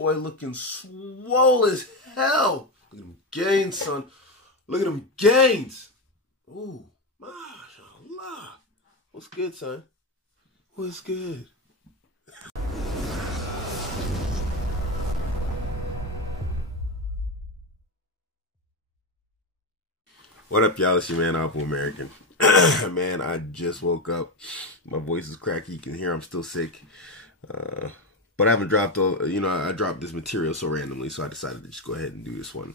boy looking swole as hell. Look at them gains, son. Look at them gains. Ooh, mashallah. What's good, son? What's good? What up, y'all? It's your man, Abuamerican. Man, I just woke up. My voice is cracky. You can hear I'm still sick. But I haven't dropped, I dropped this material so randomly, so I decided to just go ahead and do this one.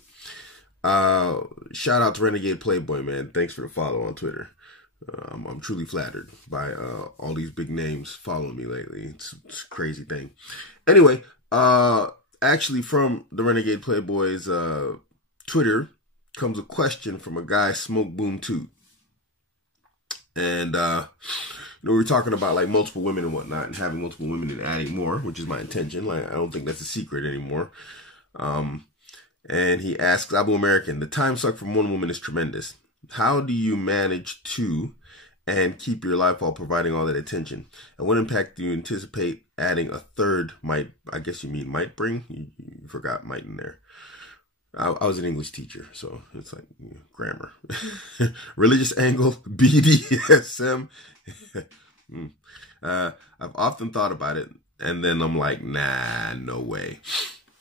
Shout out to Renegade Playboy, man. Thanks for the follow on Twitter. I'm truly flattered by all these big names following me lately. It's a crazy thing. Anyway, actually from the Renegade Playboy's Twitter comes a question from a guy, smoke.boom.toot. And, we were talking about like multiple women and whatnot and having multiple women and adding more, which is my intention. Like, I don't think that's a secret anymore. And he asks, Abuamerican, the time suck from one woman is tremendous. How do you manage to and keep your life while providing all that attention? And what impact do you anticipate adding a third might, I guess you mean might bring? You forgot might in there. I was an English teacher, so it's like grammar. Religious angle, BDSM. I've often thought about it, and then I'm like, nah, no way.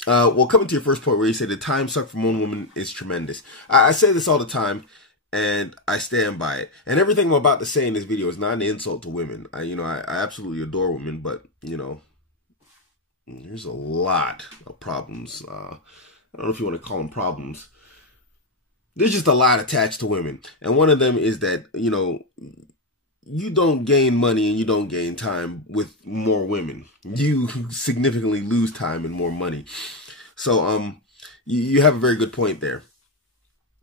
Well, coming to your first point where you say the time suck from one woman is tremendous. I say this all the time, and I stand by it. And everything I'm about to say in this video is not an insult to women. I absolutely adore women, but, there's a lot of problems. I don't know if you want to call them problems. There's just a lot attached to women. And one of them is that, you don't gain money and you don't gain time with more women. You significantly lose time and more money. So, you have a very good point there.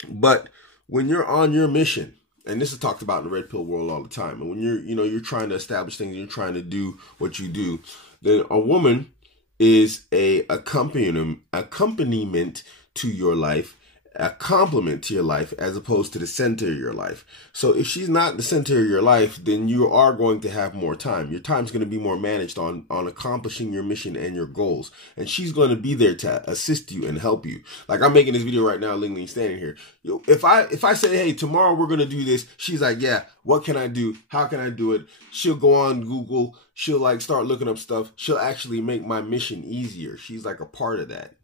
But when you're on your mission, and this is talked about in the red pill world all the time, and when you're trying to establish things, you're trying to do what you do, then a woman is a accompaniment to your life, a complement to your life, as opposed to the center of your life. So if she's not the center of your life, then you are going to have more time. Your time's going to be more managed on accomplishing your mission and your goals. And she's going to be there to assist you and help you. Like I'm making this video right now, Ling Ling standing here. If I say, hey, tomorrow we're going to do this, she's like, yeah, what can I do? How can I do it? She'll go on Google. She'll like start looking up stuff. She'll actually make my mission easier. She's like a part of that,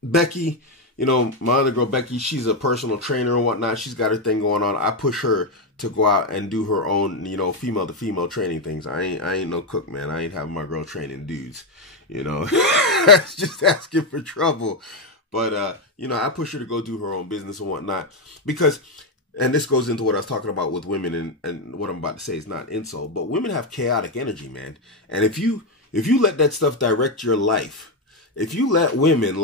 Becky, my other girl, Becky, she's a personal trainer and whatnot. She's got her thing going on. I push her to go out and do her own, female to female training things. I ain't no cook, man. I ain't having my girl training dudes, It's just asking for trouble. But, I push her to go do her own business and whatnot because, and this goes into what I was talking about with women and what I'm about to say is not insult, but women have chaotic energy, man. And if you let that stuff direct your life, if you let women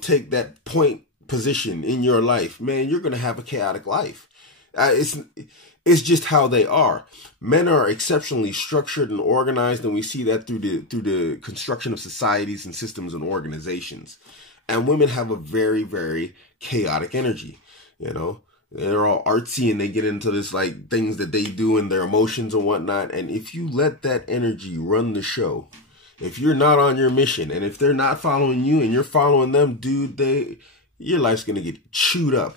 take that point position in your life, man, you're going to have a chaotic life. It's just how they are. Men are exceptionally structured and organized, and we see that through the construction of societies and systems and organizations. And women have a very, very chaotic energy. They're all artsy and they get into this like things that they do and their emotions and whatnot. And if you let that energy run the show, if you're not on your mission and if they're not following you and you're following them, dude, your life's going to get chewed up.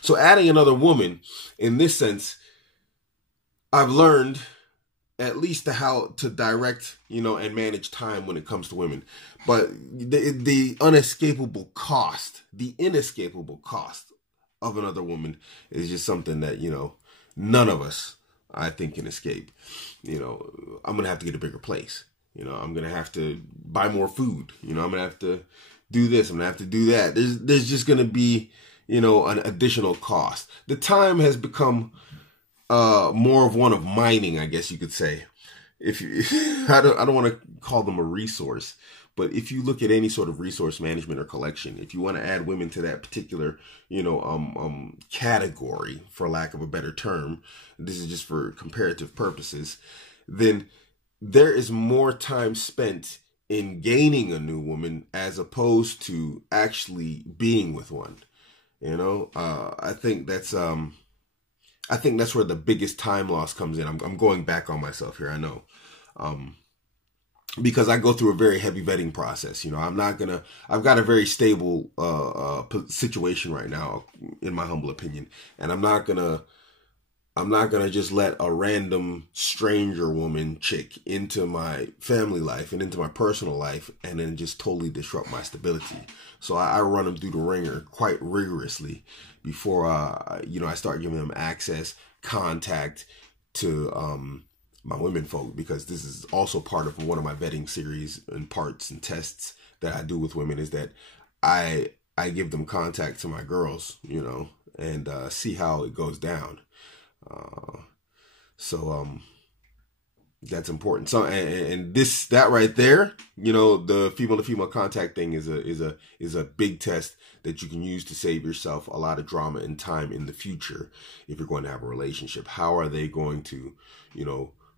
So adding another woman in this sense, I've learned at least how to direct, and manage time when it comes to women. But the inescapable cost of another woman is just something that, none of us, I think, can escape. I'm going to have to get a bigger place. I'm going to have to buy more food. I'm going to have to do this. I'm going to have to do that. There's just going to be, an additional cost. The time has become more of one of mining, I guess you could say. I don't want to call them a resource, but if you look at any sort of resource management or collection, if you want to add women to that particular, category, for lack of a better term, this is just for comparative purposes, then there is more time spent in gaining a new woman as opposed to actually being with one. I think that's where the biggest time loss comes in. I'm going back on myself here, I know. because I go through a very heavy vetting process. I've got a very stable situation right now, in my humble opinion, and I'm not gonna just let a random stranger woman chick into my family life and into my personal life and then just totally disrupt my stability. So I run them through the ringer quite rigorously before I start giving them access, contact to my women folk, because this is also part of one of my vetting series and parts and tests that I do with women, is that I give them contact to my girls, and see how it goes down. So that's important. So and that right there, the female to female contact thing is a big test that you can use to save yourself a lot of drama and time in the future if you're going to have a relationship. How are they going to,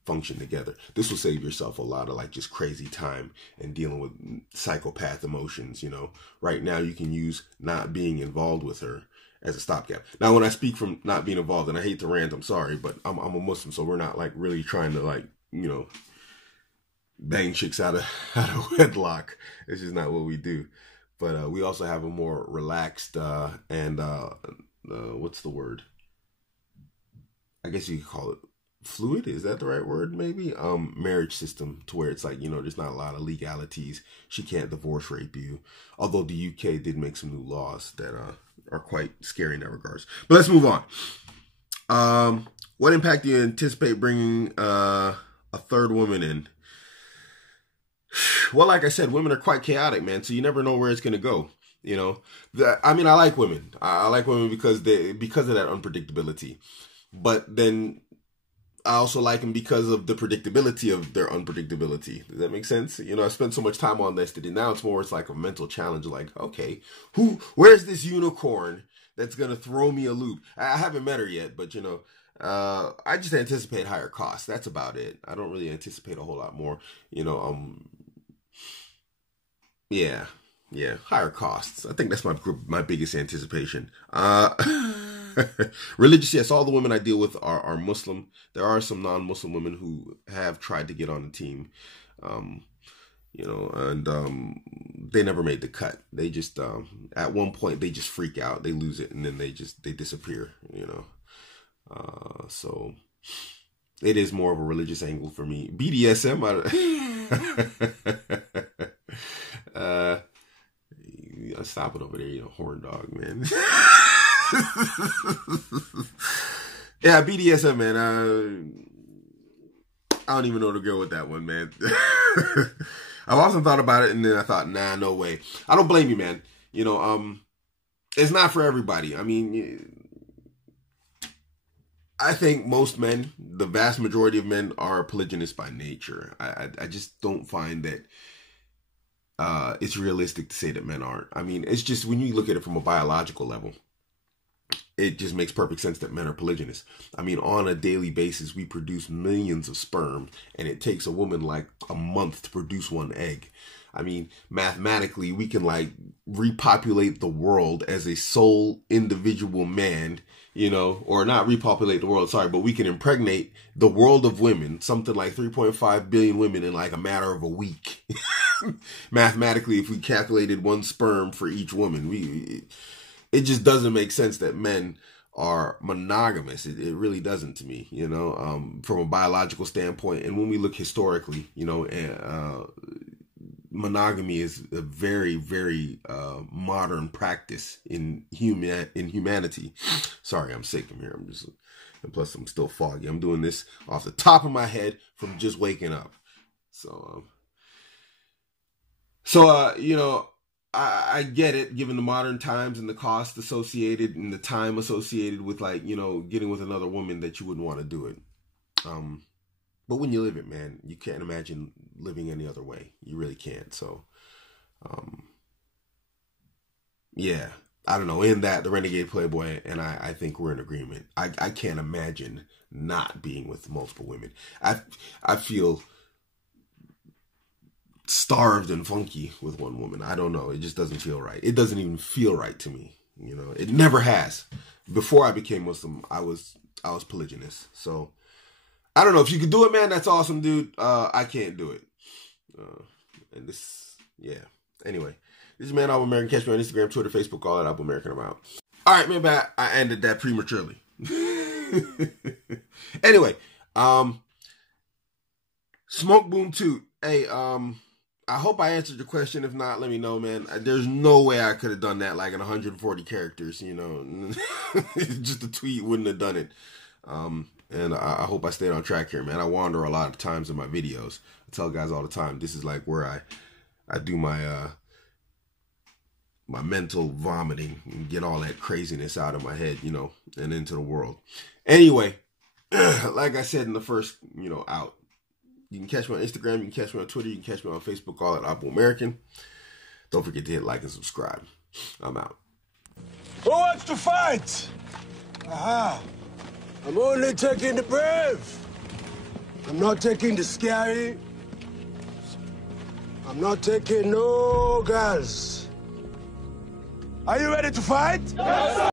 function together? This will save yourself a lot of just crazy time and dealing with psychopath emotions. Right now you can use not being involved with her as a stopgap. Now, when I speak from not being involved, and I hate to rant, I'm sorry, but I'm a Muslim, so we're not really trying to bang chicks out of wedlock. It's just not what we do. But we also have a more relaxed and what's the word? I guess you could call it fluid. Is that the right word? Maybe marriage system, to where it's there's not a lot of legalities. She can't divorce rape you. Although the UK did make some new laws that are quite scary in that regards. But let's move on. What impact do you anticipate bringing a third woman in? Well, like I said, women are quite chaotic, man. So you never know where it's going to go. I like women. I like women because of that unpredictability. But then I also like them because of the predictability of their unpredictability. Does that make sense? I spent so much time on this that now it's like a mental challenge. Okay, where's this unicorn that's going to throw me a loop? I haven't met her yet, but I just anticipate higher costs. That's about it. I don't really anticipate a whole lot more. Yeah, higher costs. I think that's my biggest anticipation. Religious, yes. All the women I deal with are Muslim. There are some non-Muslim women who have tried to get on the team, and they never made the cut. They just at one point they just freak out, they lose it, and then they disappear. So it is more of a religious angle for me. BDSM, stop it over there, horn dog, man. Yeah, BDSM, man. I don't even know where to go with that one, man. I've often thought about it, and then I thought, nah, no way. I don't blame you, man. It's not for everybody. I mean, I think most men, the vast majority of men, are polygynous by nature. I just don't find that it's realistic to say that men aren't. I mean, it's just when you look at it from a biological level, it just makes perfect sense that men are polygynous. I mean, on a daily basis, we produce millions of sperm, and it takes a woman like a month to produce one egg. I mean, mathematically, we can repopulate the world as a sole individual man, or not repopulate the world, sorry, but we can impregnate the world of women, something like 3.5 billion women in a matter of a week. Mathematically, if we calculated one sperm for each woman, it just doesn't make sense that men are monogamous. It really doesn't to me, from a biological standpoint. And when we look historically, monogamy is a very, very modern practice in humanity. Sorry, I'm sick. I'm here. And plus I'm still foggy. I'm doing this off the top of my head from just waking up. I get it, given the modern times and the cost associated and the time associated with getting with another woman, that you wouldn't want to do it. But when you live it, man, you can't imagine living any other way. You really can't. So, yeah, I don't know. In that, the Renegade Playboy and I think we're in agreement. I can't imagine not being with multiple women. I feel starved and funky with one woman. I don't know. It just doesn't feel right. It doesn't even feel right to me. It never has. Before I became Muslim, I was polygynous. So I don't know if you could do it, man. That's awesome, dude. I can't do it. And this, yeah. Anyway, this is man Abuamerican. Catch me on Instagram, Twitter, Facebook, all that Abuamerican. I'm out. All right, maybe I ended that prematurely. Anyway, smoke.boom.toot. Hey, I hope I answered your question. If not, let me know, man. There's no way I could have done that like in 140 characters, you know. Just a tweet wouldn't have done it. And I hope I stayed on track here, man. I wander a lot of times in my videos. I tell guys all the time, this is like where I do my my mental vomiting and get all that craziness out of my head, you know, and into the world. Anyway, like I said in the first, you know, out. You can catch me on Instagram, you can catch me on Twitter, you can catch me on Facebook, all at Abuamerican. Don't forget to hit like and subscribe. I'm out. Who wants to fight? Aha. I'm only taking the brave. I'm not taking the scary. I'm not taking no girls. Are you ready to fight? Yes, sir.